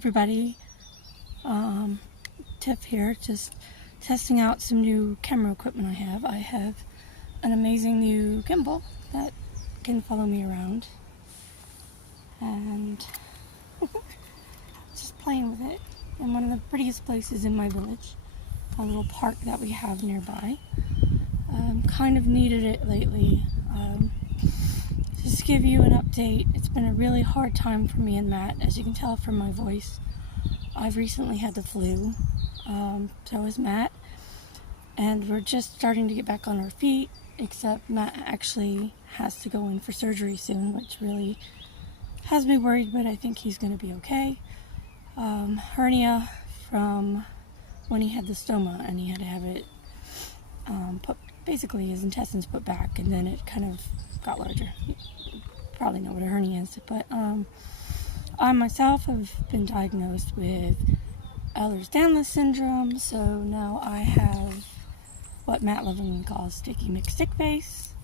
everybody, Tiff here, just testing out some new camera equipment I have. I have an amazing new gimbal that can follow me around, and just playing with it in one of the prettiest places in my village, a little park that we have nearby. Kind of needed it lately. Just to give you an update, it's been a really hard time for me and Matt, as you can tell from my voice. I've recently had the flu, so has Matt, and we're just starting to get back on our feet, except Matt actually has to go in for surgery soon, which really has me worried, but I think he's going to be okay. Hernia from when he had the stoma, and he had to have it basically his intestines put back, and then it kind of got larger. You probably know what a hernia is, but I myself have been diagnosed with Ehlers-Danlos syndrome, so now I have what Matt lovingly calls sticky McStick face.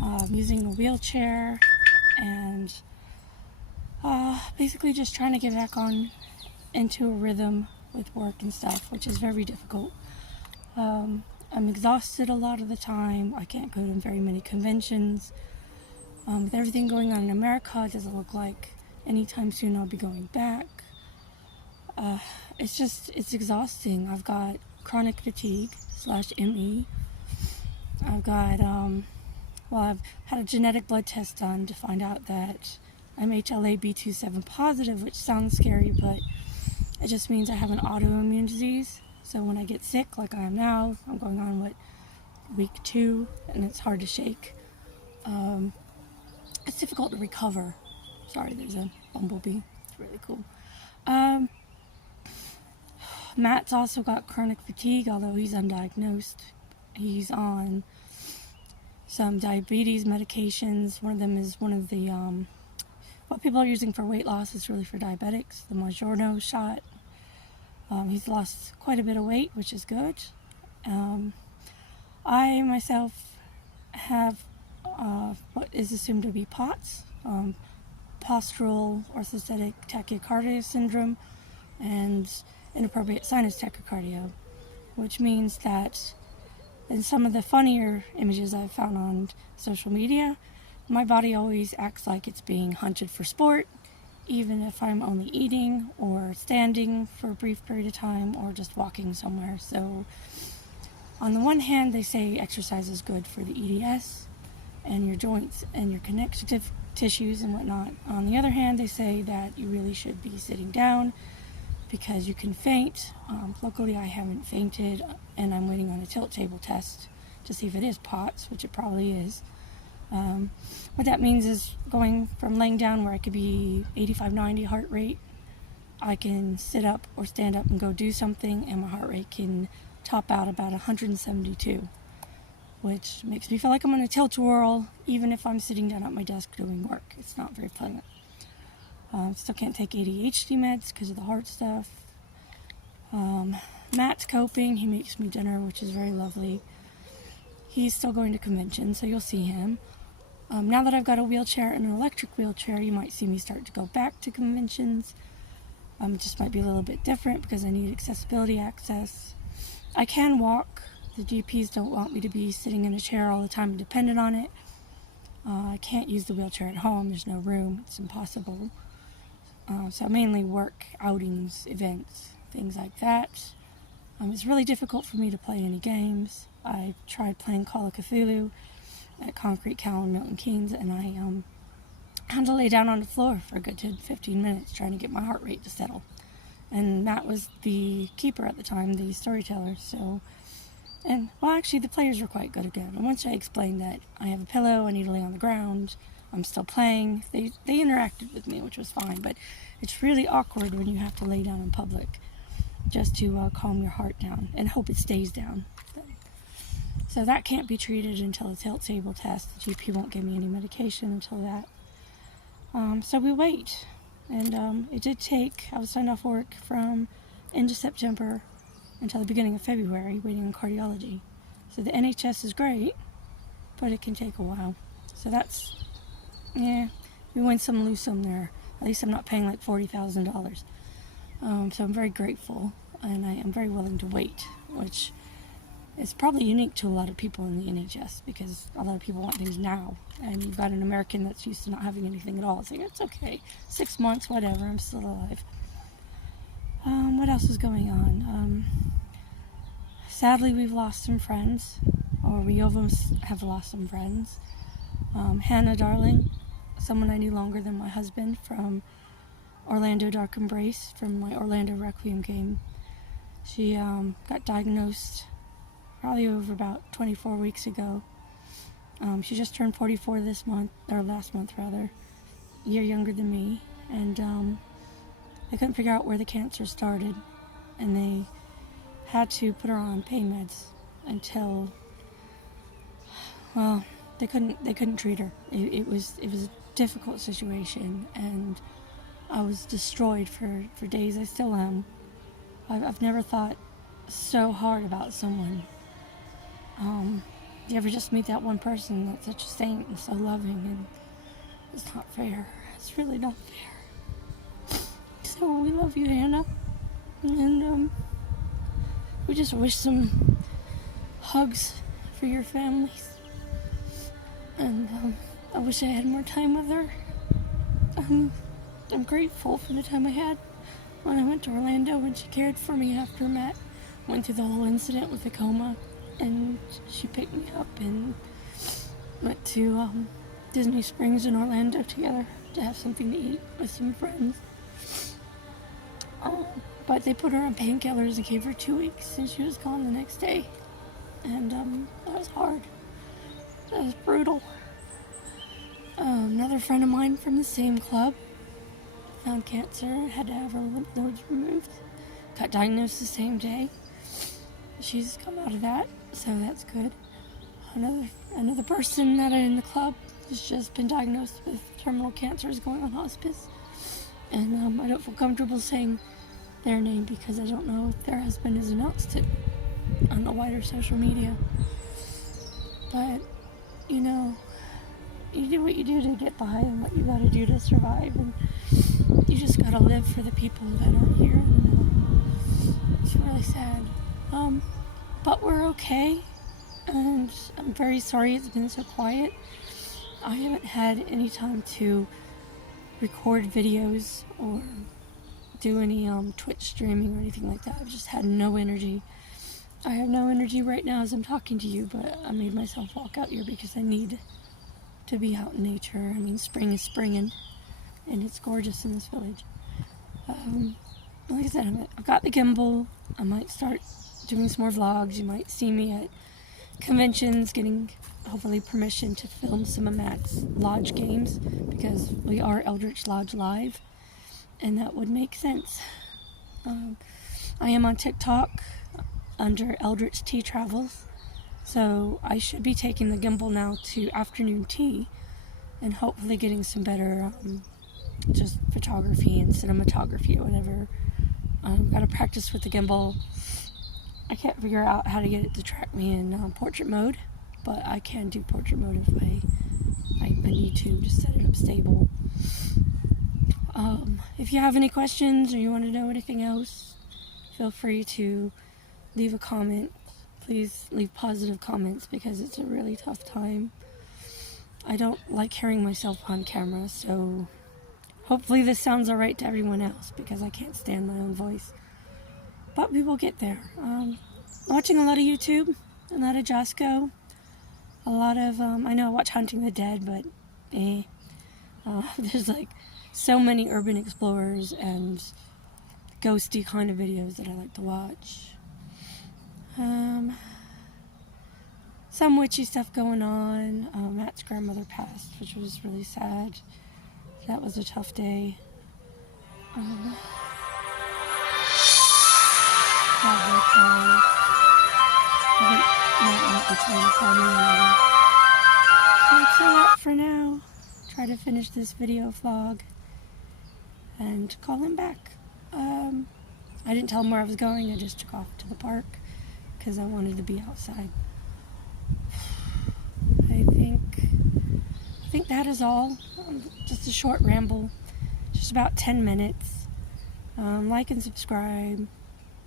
I'm using a wheelchair and basically just trying to get back on into a rhythm with work and stuff, which is very difficult. I'm exhausted a lot of the time. I can't go to very many conventions. With everything going on in America, it doesn't look like anytime soon I'll be going back. It's exhausting. I've got chronic fatigue / ME. I've got, I've had a genetic blood test done to find out that I'm HLA B27 positive, which sounds scary, but it just means I have an autoimmune disease. So when I get sick, like I am now, I'm going on, week 2, and it's hard to shake. It's difficult to recover. Sorry, there's a bumblebee. It's really cool. Matt's also got chronic fatigue, although he's undiagnosed. He's on some diabetes medications. One of them is one of the, what people are using for weight loss is really for diabetics, the Mounjaro shot. He's lost quite a bit of weight, which is good. I myself have what is assumed to be POTS, postural orthostatic tachycardia syndrome, and inappropriate sinus tachycardia, which means that in some of the funnier images I've found on social media, my body always acts like it's being hunted for sport, even if I'm only eating or standing for a brief period of time or just walking somewhere. So on the one hand, they say exercise is good for the EDS and your joints and your connective tissues and whatnot. On the other hand, they say that you really should be sitting down because you can faint. Luckily, I haven't fainted, and I'm waiting on a tilt table test to see if it is POTS, which it probably is. What that means is going from laying down where I could be 85-90 heart rate, I can sit up or stand up and go do something, and my heart rate can top out about 172, which makes me feel like I'm on a tilt-a-whirl even if I'm sitting down at my desk doing work. It's not very pleasant. Still can't take ADHD meds because of the heart stuff. Matt's coping. He makes me dinner, which is very lovely. He's still going to conventions, so you'll see him. Now that I've got a wheelchair and an electric wheelchair, you might see me start to go back to conventions. It just might be a little bit different because I need accessibility access. I can walk. The GPs don't want me to be sitting in a chair all the time and dependent on it. I can't use the wheelchair at home. There's no room. It's impossible. So mainly work, outings, events, things like that. It's really difficult for me to play any games. I tried playing Call of Cthulhu at Concrete Cow and Milton Keynes, and I had to lay down on the floor for a good 10-15 minutes trying to get my heart rate to settle. And Matt was the keeper at the time, the storyteller, so... actually, the players were quite good again. And once I explained that I have a pillow, I need to lay on the ground, I'm still playing, they interacted with me, which was fine, but it's really awkward when you have to lay down in public just to calm your heart down and hope it stays down. So that can't be treated until a tilt table test. The GP won't give me any medication until that. So we wait. And it did take, I was signed off work from end of September until the beginning of February, waiting on cardiology. So the NHS is great, but it can take a while. So that's, yeah, you win some, lose some there. At least I'm not paying like $40,000. So I'm very grateful, and I am very willing to wait, which is probably unique to a lot of people in the NHS, because a lot of people want things now, and you've got an American that's used to not having anything at all saying, it's okay, 6 months, whatever, I'm still alive. What else is going on? Sadly, we've lost some friends, or we almost have lost some friends. Hannah Darling, someone I knew longer than my husband from Orlando Dark Embrace, from my Orlando Requiem game. She got diagnosed probably over about 24 weeks ago. She just turned 44 this month, or last month rather, a year younger than me, and they couldn't figure out where the cancer started, and they had to put her on pain meds until, well, they couldn't treat her. It was a difficult situation, and I was destroyed for days. I still am. I've never thought so hard about someone. You ever just meet that one person that's such a saint and so loving, and it's not fair. It's really not fair. So we love you, Hannah, and we just wish some hugs for your families, and I wish I had more time with her. I'm grateful for the time I had when I went to Orlando, when she cared for me after Matt went through the whole incident with the coma, and she picked me up and went to Disney Springs in Orlando together to have something to eat with some friends. But they put her on painkillers and gave her 2 weeks, and she was gone the next day. And that was hard. That was brutal. Another friend of mine from the same club found cancer, had to have her lymph nodes removed. Got diagnosed the same day. She's come out of that, so that's good. Another person that in the club has just been diagnosed with terminal cancer, is going on hospice. And I don't feel comfortable saying their name because I don't know if their husband has announced it on the wider social media. But, you know, you do what you do to get by and what you gotta do to survive, and you just gotta live for the people that aren't here anymore. It's really sad. But we're okay, and I'm very sorry it's been so quiet. I haven't had any time to record videos or do any Twitch streaming or anything like that. I've just had no energy. I have no energy right now as I'm talking to you, but I made myself walk out here because I need to be out in nature. I mean, spring is springing, and it's gorgeous in this village. Like I said, I've got the gimbal. I might start doing some more vlogs. You might see me at conventions getting, hopefully, permission to film some of Matt's Lodge games, because we are Eldritch Lodge Live, and that would make sense. I am on TikTok under Eldritch Tea Travels, so I should be taking the gimbal now to afternoon tea and hopefully getting some better just photography and cinematography or whatever. I've got to practice with the gimbal. I can't figure out how to get it to track me in portrait mode, but I can do portrait mode if I need to just set it up stable. If you have any questions or you want to know anything else, feel free to leave a comment. Please leave positive comments because it's a really tough time. I don't like hearing myself on camera, so hopefully this sounds alright to everyone else because I can't stand my own voice. But we will get there. Watching a lot of YouTube, a lot of Josco, a lot of, I know I watch Hunting the Dead, but there's like so many urban explorers and ghosty kind of videos that I like to watch. Some witchy stuff going on. Matt's grandmother passed, which was really sad. That was a tough day. That's all for now. Try to finish this video vlog and call him back. I didn't tell him where I was going. I just took off to the park because I wanted to be outside. I think that is all. Just a short ramble, just about 10 minutes. Like and subscribe.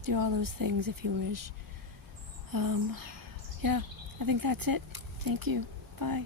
Do all those things if you wish. Yeah, I think that's it. Thank you. Bye.